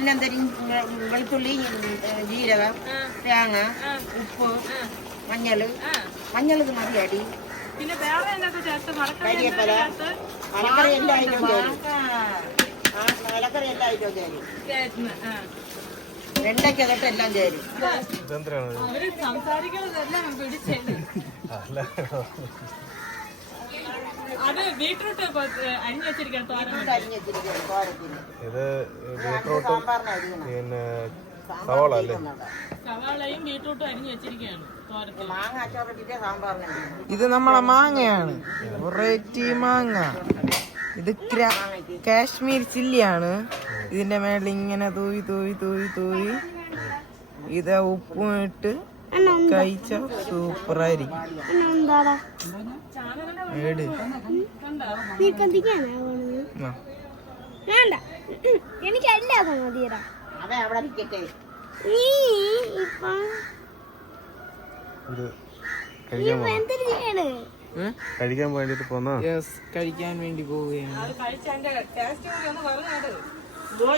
എല്ലാം തരും വെളുത്തുള്ളി ജീരകം തേങ്ങ ഉപ്പ് മഞ്ഞൾ ഇത് മതിയടി പിന്നെ വേറെ എന്നൊക്കെ ചേർത്ത് കരിയപ്പല മലക്കറി എല്ലാ ഐറ്റം മലക്കറി എല്ലാ ഐറ്റവും ചേരും വെണ്ടയ്ക്കകത്ത് എല്ലാം ചേരും അവര് സംസാരിക്കുന്നതെല്ലാം പിടിച്ചേരും അത് ബീട്രൂട്ട് അരിഞ്ഞു വെച്ചിരിക്കണം ഇത് ബീട്രൂട്ടും പിന്നെ സവാള അല്ലേ സവാളയും ബീട്രൂട്ടും അരിഞ്ഞു വെച്ചിരിക്കുകയാണ്. ഇത് നമ്മളെ മാങ്ങയാണ്, വെറൈറ്റി മാങ്ങ. ഇത് കാശ്മീർ ചില്ലിയാണ്. ഇതിന്റെ മേളിൽ ഇങ്ങനെ തൂവി തൂവി തൂവി തൂവി ഇത് ഉപ്പും ഇട്ട് കഴിച്ച സൂപ്പറായിരിക്കും. എനിക്കല്ലാതെ മതിയടാ. കഴിക്കാൻ വേണ്ടിട്ട് പോന്നാ കഴിക്കാൻ വേണ്ടി പോവുകയാണ്.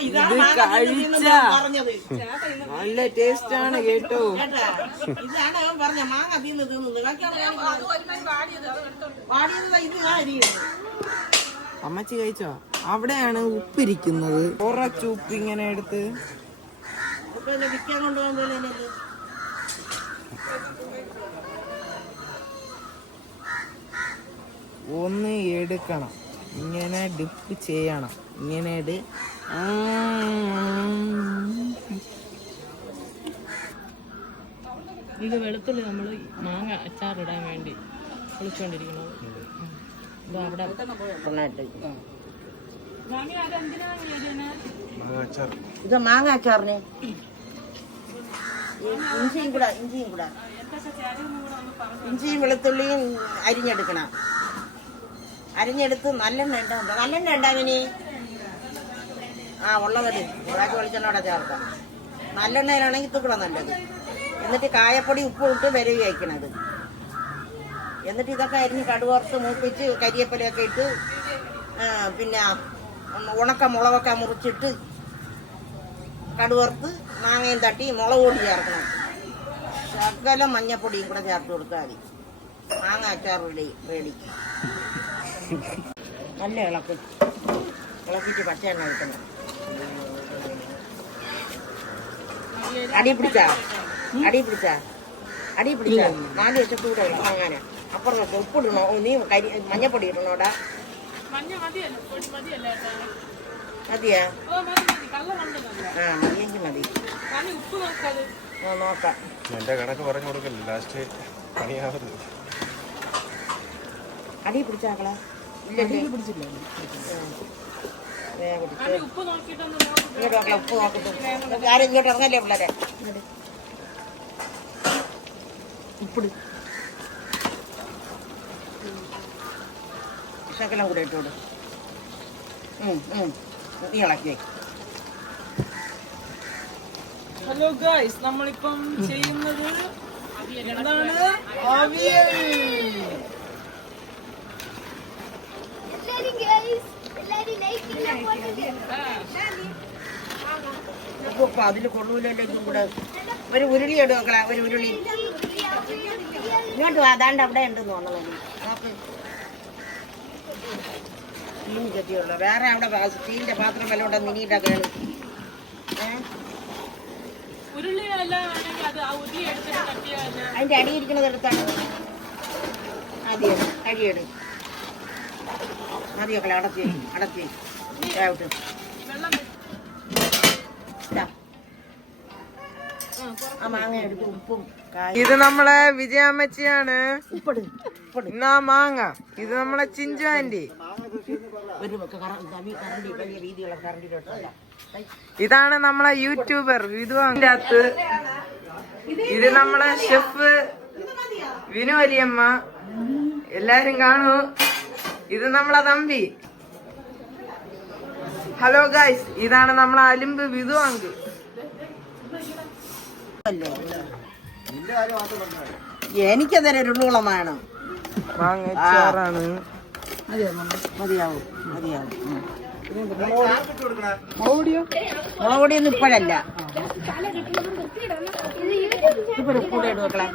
ഇത് നല്ല ടേസ്റ്റ് ആണ് കേട്ടോ. ഇതാണ് പറഞ്ഞ മാങ്ങ തിന്ന് അമ്മച്ചി കഴിച്ചോ? അവിടെയാണ് ഉപ്പിരിക്കുന്നത്. കുറച്ച് ഉപ്പ് ഇങ്ങനെ എടുത്ത് വിൽക്കാൻ കൊണ്ടുപോകുമ്പോൾ ഒന്ന് എടുക്കണം, ഇങ്ങനെ ഡിപ്പ് ചെയ്യണം. ഇങ്ങനെ ഇത് വെളുത്തുള്ളി നമ്മൾ മാങ്ങ അച്ചാറിടാൻ വേണ്ടി വിളിച്ചുകൊണ്ടിരിക്കുന്നത്. ഇത് മാങ്ങ അച്ചാറിന് ഇഞ്ചിയും വെളുത്തുള്ളിയും അരിഞ്ഞെടുക്കണം. അരിഞ്ഞെടുത്ത് നല്ലെണ്ണ ഉണ്ടാവിനി ഉള്ളതല്ലേ ബാക്കി വെളിച്ചെണ്ണോടെ ചേർക്കാം. നല്ലെണ്ണയിലാണെങ്കിൽ ഇത്തുകൂടെ നല്ലത്. എന്നിട്ട് കായപ്പൊടി ഉപ്പ് ഇട്ട് വിരവി വയ്ക്കണത്. എന്നിട്ട് ഇതൊക്കെ അരിഞ്ഞ് കടുവറുത്ത് മൂപ്പിച്ച് കരിയപ്പലയൊക്കെ ഇട്ട് പിന്നെ ഉണക്ക മുളകൊക്കെ മുറിച്ചിട്ട് കടുവറുത്ത് മാങ്ങയും തട്ടി മുളക് പൊടി ചേർക്കണം. ശകലം മഞ്ഞപ്പൊടിയും കൂടെ ചേർത്ത് കൊടുത്താൽ മതി. മാങ്ങ അച്ചാർ റെഡി. നല്ല ഇളക്കിട്ട് പച്ച എണ്ണ കിട്ടണം. അടി പിടിച്ചാ 4 വശത്തൂടെ വാങ്ങാനാ. അപ്പുറം നോക്കി ഉപ്പിടണോ? നീ മഞ്ഞപ്പൊടി ഇടണോടാ? മതിയാ? മതിയെങ്കിൽ മതി. നോക്കാം. എന്റെ കണക്ക് പറഞ്ഞു കൊടുക്കല്ലേ, ലാസ്റ്റ് പണിയാവരുത്. അടി പിടിച്ചാക്കളാ? പിടിച്ചില്ല. ഉപ്പ് നോക്കിട്ട് ആരും ഇങ്ങോട്ട് ഇറങ്ങല്ലേ പിള്ളേരെ. ഉപ്പിട് ശകലം കൂടെ ഇട്ടോട്. നീ ഇളക്കി. ഹലോ ഗൈസ്, നമ്മളിപ്പം ചെയ്യുന്നത് എന്താണ്? അവിയൽ. അതിൽ കൊള്ളൂലല്ലോ. ഇതും കൂടെ ഒരു ഉരുളി എടുക്കള. ഒരു ഉരുളി ഇങ്ങോട്ട് അതാണ്ട് അവിടെ ഉണ്ടെന്ന് തോന്നുന്നത്. നോക്ക്, മീൻ കെട്ടിയുള്ള വേറെ അവിടെ സ്റ്റീലിന്റെ പാത്രം വല്ല ഇവിടെ മിനിയിട്ടാ കേള്. അതിന്റെ അടിയിരിക്കുന്നത് എടുത്താണ് അടിയെടു. മതിയൊക്കെ അടച്ച് ആവട്ടെ. ആ മാങ്ങ എടുക്കും. ഉപ്പും ഇത് നമ്മളെ വിജയമ്മച്ചിയാണ്. എന്നാ മാങ്ങ. ഇത് നമ്മളെ ചിഞ്ചു ആന്റി. ഇതാണ് നമ്മളെ യൂട്യൂബർ വിധുവിന്റെ അകത്ത്. ഇത് നമ്മളെ ഷെഫ് വിനു വലിയമ്മ. എല്ലാരും കാണൂ. ഇത് നമ്മളെ തമ്പി. ഹലോ ഗൈസ്, ഇതാണ് നമ്മളെ അലിമ്പ് വിധു അങ്ക്. എനിക്കതൊരു ഉരുളോളം വേണം. മാങ്ങ അച്ചാറാണ്. മതിയാവും. മുളകുപൊടിയൊന്നും ഇപ്പോഴല്ല. ഇപ്പൊ കൂടെ ഇടും മക്കളെ.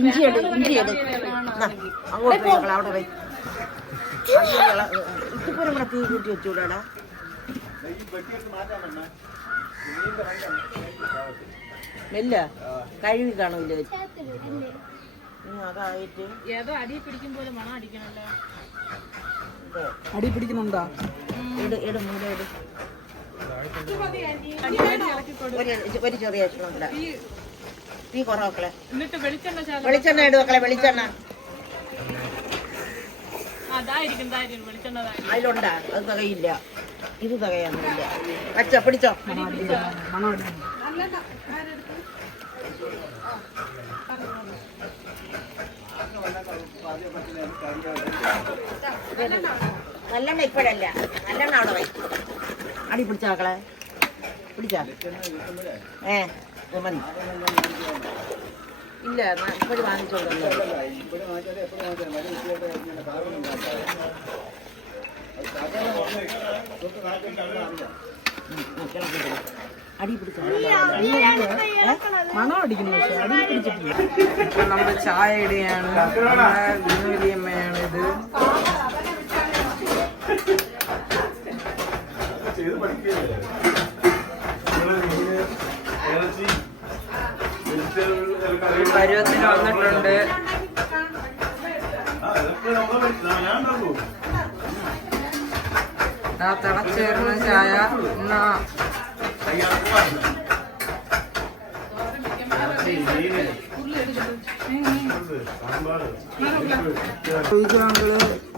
ഇഞ്ചി ഇട്. അങ്ങോട്ട് പോയി മക്കളെ, അവിടെ പോയി. ഇത്തിപ്പൂരം കൂടെ തീ കൂട്ടി വെച്ചൂടാടാ. നെല്ല കഴുകി കാണൂല്ലേ? അതായിട്ട് ഏതോ അടി പിടിക്കും പോലെ മണം അടിക്കണല്ലോ. അടി പിടിക്കുന്നുണ്ടാ? ഇടും മൂല ഇടും. ഒരു ചെറിയ കഷ്ണം തീ കുറവക്കളെ. എന്നിട്ട് വെളിച്ചെണ്ണ ഇടും മക്കളെ. വെളിച്ചെണ്ണ അതിലുണ്ടാ? അത് തികയില്ല. ഇത് തികയാന്നില്ല. അച്ഛ പിടിച്ചോ. നല്ലെണ്ണ ഇപ്പോഴല്ല, നല്ലെണ്ണ അവിടെ വൈ. അടി പിടിച്ച മക്കളെ, പിടിച്ചാ. മതി. ഇല്ല, ഇപ്പോഴും വാങ്ങിച്ചോണ്ടല്ലോ. അടി പിടിച്ചോ. മണം അടിക്കുന്നു, പക്ഷെ അടി പിടിച്ചിട്ടില്ല. ഇപ്പൊ നമ്മുടെ ചായ ഇടുകയാണ്. വലിയമ്മയാണ് ഇത്. പരുവത്തിന് വന്നിട്ടുണ്ട്. തിളച്ചേർന്ന ചായ എന്നാ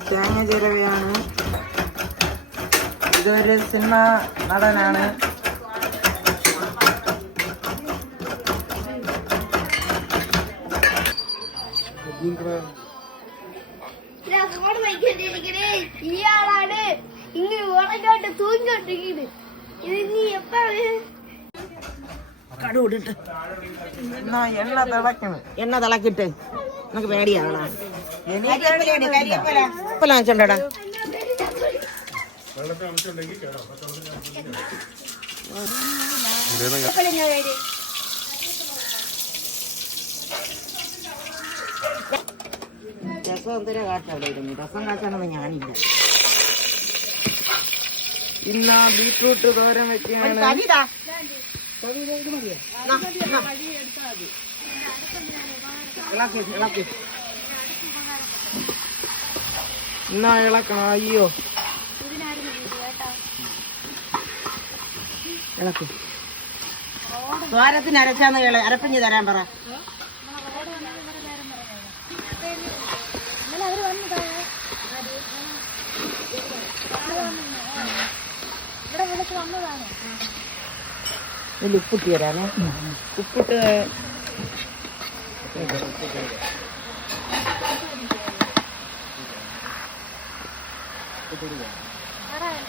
തേങ്ങ ചിരവയാണ്. ഇതൊരു സിനിമ നടനാണ്. ഇയാളാണ് ഇങ്ങനെ ഉറങ്ങോട്ട് തൂങ്ങിക്കൊണ്ടിരിക്കുന്നത്. ഇത് നീ എപ്പ കടുവിട്ട് എണ്ണ തിളക്കണം. എണ്ണ തിളക്കിട്ട് നമുക്ക് പേടിയാണ്. കരിയപ്പലാച്ചോണ്ടടാ. രസം എന്തിനാ കാച്ചവിടെ ഇരുന്നു? രസം കാച്ചാനൊന്നും ഞാനില്ല. ഇന്ന് ബീറ്റ്റൂട്ട് തോരൻ വെച്ചാണ്. എന്നാ ഇളക്കണം. അയ്യോ ഇളക്ക്. തോരത്തിന് അരച്ചാന്ന് കേള. അരപ്പിഞ്ഞ് തരാൻ പറ. ഇതിൽ ഉപ്പിട്ട് തരാനേ. ഉപ്പിട്ട്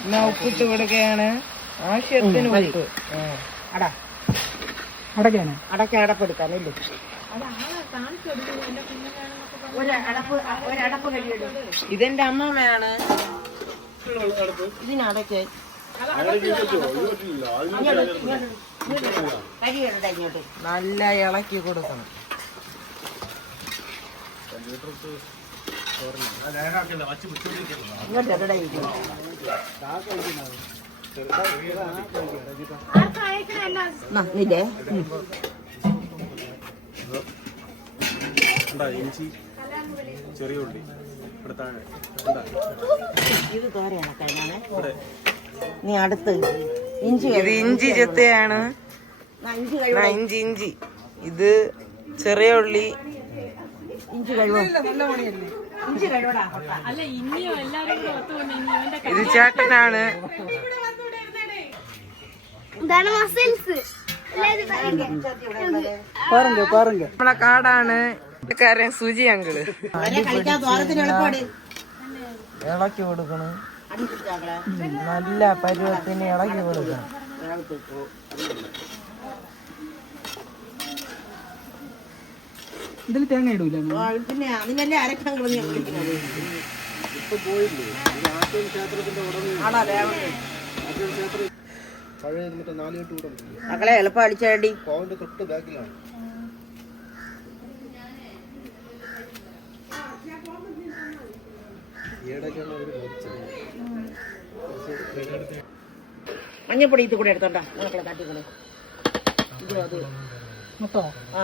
എന്നാ ഉപ്പിട്ട് കൊടുക്കുകയാണ്. ആവശ്യത്തിന് ഉപ്പ്. അടാ അടയ്ക്കാണ്. അടപ്പെടുക്കാനല്ലേ? ഒരടപ്പ് കഴിയിടും. ഇതെന്റെ അമ്മമ്മയാണ്. ഇതിനടക്ക് കരിയുടെ ഇങ്ങോട്ട് നല്ല ഇളക്കി കൊടുക്കണം. ഇങ്ങോട്ട് എവിടെ ഇരിക്കും? ഇല്ലേ ചെറിയ ഉള്ളി ഇത് തോരയാണ് കഴിഞ്ഞാണ്. നീ അടുത്ത് ഇഞ്ചി. ഇത് ഇഞ്ചി ചെത്തയാണ്. ഇഞ്ചി. ഇത് ചെറിയ ഉള്ളി. ഇഞ്ചി കഴിവോ? ഇഞ്ചി കഴിവടാ. അല്ല ഇനിയോ എല്ലാരും കൂടെ ഒത്തുകൊണ്ട് ഇനി ഇവന്റെ ഇത് ചേട്ടനാണ്. ഇതാണ് മസിൽസ്. നമ്മളെ കാടാണ്. കാരൻ സുജി അങ്കിള്. കഴിക്കാൻ തോരത്തിന് എളുപ്പമാണ്. ഇളക്കി കൊടുക്കണം. നല്ല പരുവത്തിന് ഇളക്കി കൊടുക്കണം. ഇതിൽ തേങ്ങ ഇടൂല പിന്നെ അതിനല്ലേ അരക്കാൻ കളഞ്ഞ വിളിക്കുന്നത്. ഇപ്പൊ പോയില്ലേ ഇത് ആറ്റം ക്ഷേത്രത്തിന്റെ ഉടമ ആടാ ദേവൻ പഴയ മറ്റേ 4 കെട്ട് കൂടെ ഉണ്ട്. മക്കളെ എളുപ്പം അടിച്ചേടി. കോവിന്റെ തൊട്ട് ബാക്കിലാണ്. ഈയിടയ്ക്കാണ് അവര് മരിച്ചത്. മഞ്ഞപ്പൊടി ഇത് കൂടെ എടുത്തോണ്ടാ മക്കളെ കാട്ടിക്കൂടെ. ഇത് അത് മൊത്തോ ആ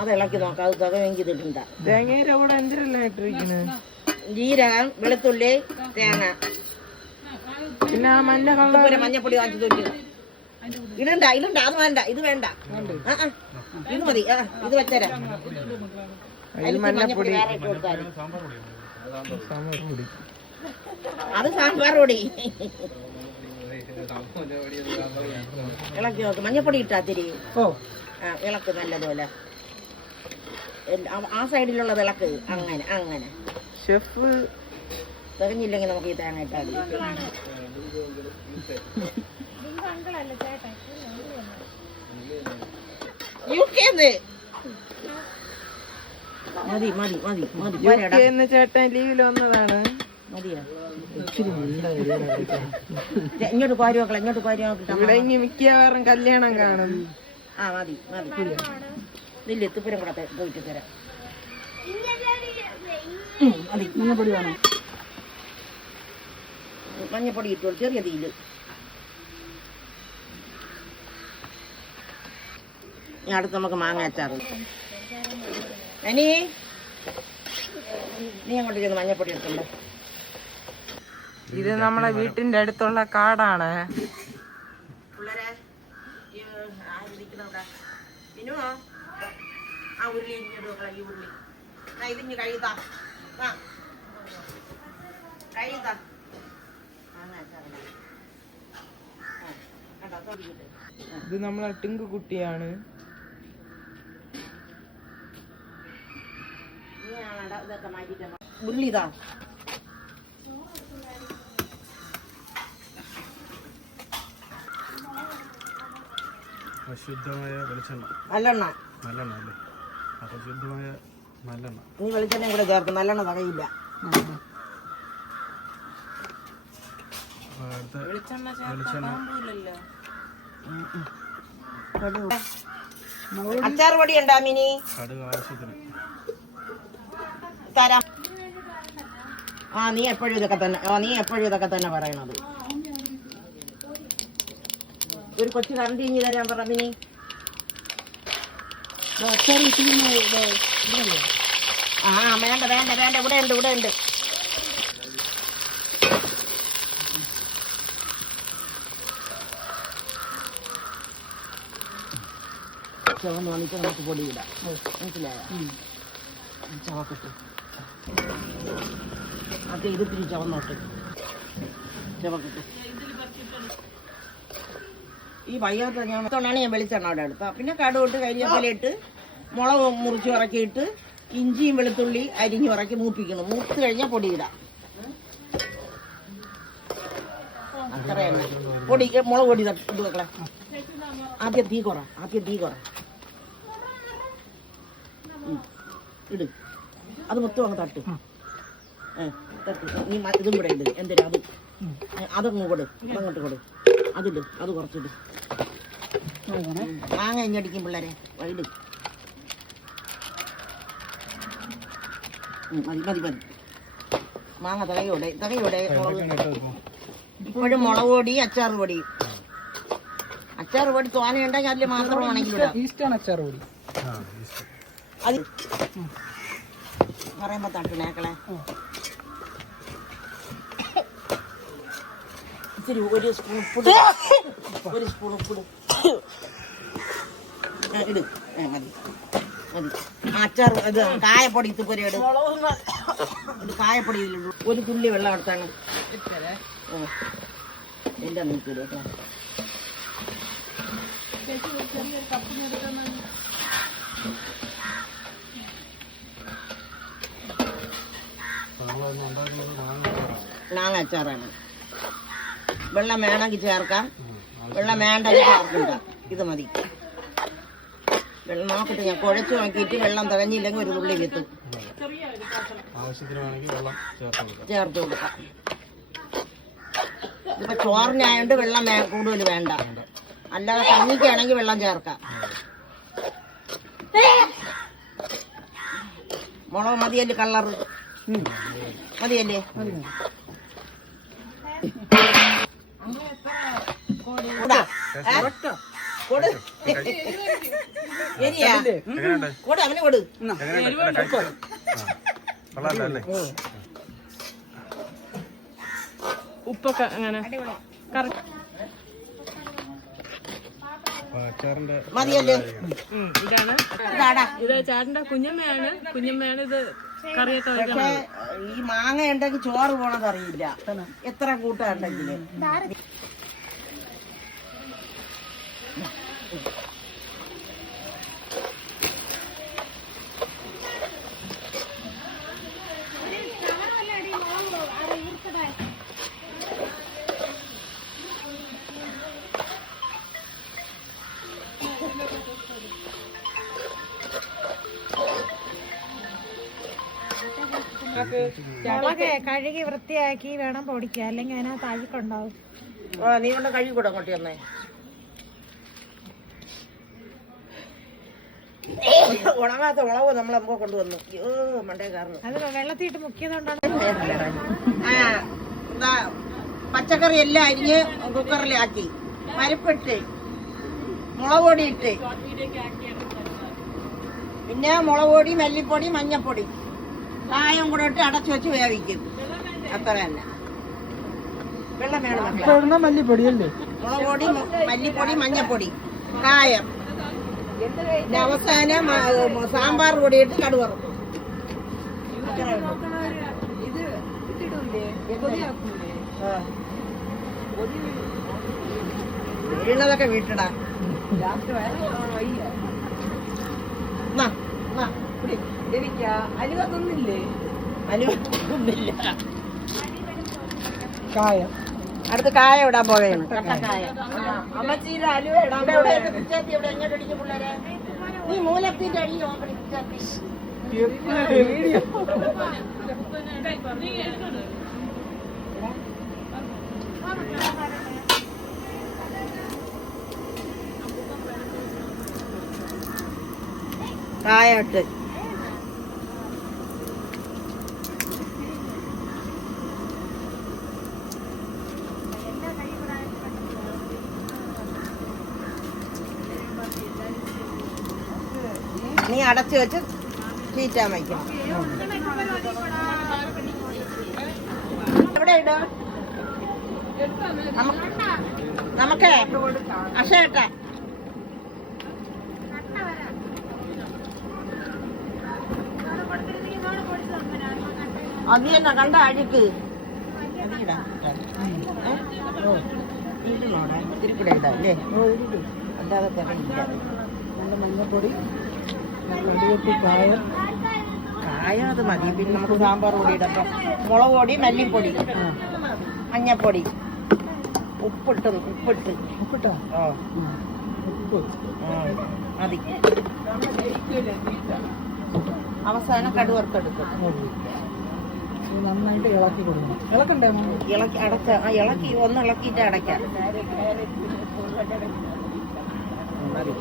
അത് ഇളക്കി നോക്കാം. അത് തകവെങ്കിൽ ഇതിട്ടുണ്ട. തേങ്ങയുടെ കൂടെ എന്തിനെല്ലാം ഇട്ടിരിക്കുന്നത്? ജീരകം, വെളുത്തുള്ളി, തേങ്ങ, പിന്നെ ആ മഞ്ഞ ഒരു മഞ്ഞപ്പൊടി വാങ്ങിച്ചു തോറ്റി ഇടണ്ട. ഇടണ്ട, അത് വേണ്ട, ഇത് വേണ്ട. ഇത് മതി. ഇത് വെച്ചരാ. മഞ്ഞപ്പൊടി വേറെ ഇട്ട് കൊടുത്താലും അത് സാമ്പാർ പൊടി. ഇളക്കി നോക്ക്. മഞ്ഞപ്പൊടി ഇട്ടാ തിരി. ഇളക്ക് നല്ലതുപോലെ. ആ സൈഡിലുള്ളത് ഇളക്ക്. അങ്ങനെ അങ്ങനെ. ഷെഫ് തികഞ്ഞില്ലെങ്കിൽ നമുക്ക് ഈ തേങ്ങ ഇട്ടാൽ മതി മതി മതി മതി. ചേട്ടൻ ലീവിൽ വന്നതാണ്. മതിയോ? ഇങ്ങോട്ട് പാരി നോക്കളെ. ഇങ്ങോട്ട് പാരി നോക്കിട്ട് ഇവിടെ ഇനി മിക്കവാറും കല്യാണം കാണും. ആ മതി മതി. ഇല്ല എത്തിപ്പുരം കൂടെ പോയിട്ട് തരാം. മതി. മഞ്ഞപ്പൊടി വേണം. മഞ്ഞപ്പൊടി ഇട്ടു ചെറിയ തീയില്. ഇനി അടുത്ത് നമുക്ക് മാങ്ങ അച്ചാറ്. അനി നീ അങ്ങോട്ട് ചെന്ന് മഞ്ഞപ്പൊടി എടുത്തുണ്ട്. ഇത് നമ്മളെ വീട്ടിന്റെ അടുത്തുള്ള കാടാണ്. പിള്ളേരെ ആരിക്കണവിടെ പിന്നുവോ ആ ഉരുളി ഇഞ്ഞിടുക. ഈ ഉരുളി ഇതിഞ്ഞ് കഴുതാ കഴുതാ. ഇത് നമ്മളെ ടിങ്കു കുട്ടിയാണ്. ഇതൊക്കെ മാറ്റിട്ട് ഉരുളി ഇതാ. അശുദ്ധമായ വെളിച്ചെണ്ണ. നല്ലെണ്ണ. നല്ലെണ്ണ അല്ലേ? അപ്പൊ ശുദ്ധമായ നല്ലെണ്ണ. നീ വെളിച്ചെണ്ണയും കൂടെ ചേർക്കും. നല്ലെണ്ണ തകയില്ല. വെളിച്ചെണ്ണ അച്ചാർ പൊടി ഉണ്ടാ മിനി? കടുക് ആവശ്യത്തിന് തരാം. നീ എപ്പോഴും ഇതൊക്കെ തന്നെ പറയണത്. ഒരു കൊച്ചു കറണ്ട് ഇഞ്ഞി തരാൻ പറ മിനി. വേണ്ട വേണ്ട വേണ്ട. ഇവിടെ ഉണ്ട് ഇവിടെ ഉണ്ട്. ചവന്ന് വന്നിട്ട് നമുക്ക് പൊടി ഇടാം. മനസ്സിലായോ? ചവക്കട്ട് അത് ഇതിരി ചവന്നോട്ട് ചവക്കട്ട്. ഈ വയ്യാത്ത ഞാൻ വെളിച്ചെണ്ണ അവിടെ എടുത്ത. പിന്നെ കടുവിട്ട് കരിവേപ്പില ഇട്ട് മുളക് മുറിച്ച് ഉറക്കിയിട്ട് ഇഞ്ചിയും വെളുത്തുള്ളി അരിഞ്ഞ് ഉറക്കി മൂപ്പിക്കണം. മൂത്ത് കഴിഞ്ഞാൽ പൊടി ഇടാം. അത്ര തന്നെ പൊടി. മുളക് പൊടി ഇത് വെക്കളെ. ആദ്യം തീ കുറ. ഇട്. അത് മൊത്തം അങ്ങ് തട്ട്. നീ ഇതും കൂടെ ഇട്. എന്തിനാ അത് അതങ്ങ് കൊടു. അതങ്ങോട്ട് കൊടു. അതിട്. അത് കുറച്ചിട്. മാങ്ങ ഇഞ്ഞടിക്കും പിള്ളേരെ. ഇട്. മതി മതി മതി. മാങ്ങ തകയോടെ ഇപ്പോഴും മുളക് പൊടി അച്ചാർ പൊടി. അച്ചാർ പൊടി തോനെയുണ്ടെങ്കിൽ അതിൽ മാത്രമാണെങ്കിൽ അത് പറയുമ്പോ തട്ടണേക്കളെ. ഇത്തിരി ഒരു സ്പൂൺ ഉപ്പിട്. ഇട്. മതി മതി. അച്ചാർ ഇത് കായപ്പൊടി ഇത്തുപോലെ ഇട്. കായപ്പൊടി ഇതിലുള്ളൂ. ഒരു തുള്ളി വെള്ളം എടുത്താണ് എന്റെ നീക്കിട്. മാങ്ങ അച്ചാറാണ്. വെള്ളം വേണമെങ്കിൽ ചേർക്കാം. വെള്ളം വേണ്ടെങ്കിൽ ചേർക്കണ്ട. ഇത് മതി. വെള്ളം നോക്കട്ടെ, ഞാൻ കുഴച്ച് നോക്കിയിട്ട് വെള്ളം തികഞ്ഞില്ലെങ്കിൽ ഒരു തുള്ളി വിത്തും ആവശ്യത്തിന് വേണമെങ്കിൽ വെള്ളം ചേർത്ത് കൊടുക്കാം. ഇതിപ്പോ ചോറിനായോണ്ട് വെള്ളം കൂടുതൽ വേണ്ട, അല്ലാതെ കഞ്ഞിക്കാണെങ്കിൽ വെള്ളം ചേർക്കാം. മുളക് മതിയല്ലേ? കളറ് മതിയല്ലേ? കൂടാ കൊടു ശരിയാ, കൊടു അവന് കൊടു. ഉപ്പൊക്കെ അങ്ങനെ മതിയല്ലേ? ഇതാണ് ഇത് ചേട്ടന്റെ കുഞ്ഞമ്മയാണ് ഇത് കറിയൊക്കെ വെക്കുന്നത്. പക്ഷേ ഈ മാങ്ങ ഉണ്ടെങ്കിൽ ചോറ് പോണതറിയില്ല, എത്ര കൂട്ടം ഉണ്ടെങ്കില്. മുളക് കഴുകി വൃത്തിയാക്കി വേണം പൊടിക്കാൻ, അല്ലെങ്കിൽ അതിനകത്ത് അഴുക്കുണ്ടാവും. നീ കൊണ്ട് കഴുകി കൂടെ അങ്ങോട്ട് വന്നേ. ഉണങ്ങാത്ത മുളക് നമ്മളെമ്പോ കൊണ്ടുവന്നു. അയ്യോ മണ്ടേ കാരണം അത് വെള്ളത്തിട്ട് മുക്കിയതുകൊണ്ടാണ്. പച്ചക്കറി എല്ലാം അരിഞ്ഞ് കുക്കറിലാക്കി പരിപ്പിട്ട് മുളക് പൊടി ഇട്ട്, പിന്നെ മുളക് പൊടി, മല്ലിപ്പൊടി, മഞ്ഞപ്പൊടി, കായം കൂടെ ഇട്ട് അടച്ചു വെച്ച് വേവിക്കും. അത്ര തന്നെ. വെള്ളം വേണം. മല്ലിപ്പൊടി അല്ലേ? മുളക് പൊടി, മല്ലിപ്പൊടി, മഞ്ഞപ്പൊടി, കായം, പിന്നെ അവസാനം സാമ്പാർ പൊടി ഇട്ട് കടുവറുക്കും. വീണതൊക്കെ വീട്ടിടാ. അലുവ തിന്നില്ല. കായം അടുത്ത് കായ ഇടാൻ പോവുകയാണ്. അമ്മച്ചീരെ അലുവ ഇടാൻ പോവുകയാണ്. ഇവിടെ എങ്ങോട്ട് അടിക്കും പിള്ളേരെ? നീ മൂലത്തിന്റെ അടി നോക്കണി. കായ ഇട്ട് നീ അടച്ചു വെച്ച് ചീറ്റാൻ വയ്ക്കണം. എവിടെ ഇടും? നമുക്ക് അക്ഷയട്ട അത് തന്നെ കണ്ട അഴുക്ക്. ഇത്തിരി കൂടെ ഇടാം അല്ലേ? അല്ലാതെ തികയില്ല. നല്ല മഞ്ഞപ്പൊടി, കായം അത് മതി. പിന്നെ നമുക്ക് സാമ്പാർ പൊടി ഇടാം. മുളക് പൊടി, മല്ലിപ്പൊടി, മഞ്ഞപ്പൊടി, ഉപ്പിട്ടോ ഉപ്പിട്ടോ മതി. അവസാനം കടുവറുത്തെടുക്കും. നന്നായിട്ട് ഇളക്കി കൊടുക്കണം. ഇളക്കണ്ടേ? ഇളക്കി ഇളക്കി ഒന്ന് ഇളക്കിയിട്ട് അടയ്ക്കാം. മതി.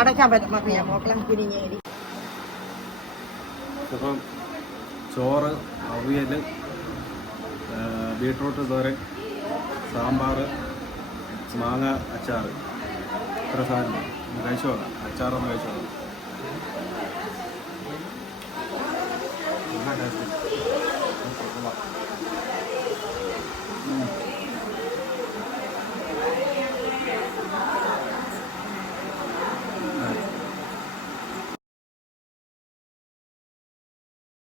അടയ്ക്കാൻ പറ്റും. നോക്കണം കുനിഞ്ഞേരി. ഇപ്പം ചോറ്, അവിയൽ, ബീട്രൂട്ട് തോരൻ, സാമ്പാർ, മാങ്ങ അച്ചാർ, ഇത്ര സാധനം കഴിച്ചു നോക്കാം. അച്ചാറൊന്ന് കഴിച്ചു നോക്കാം.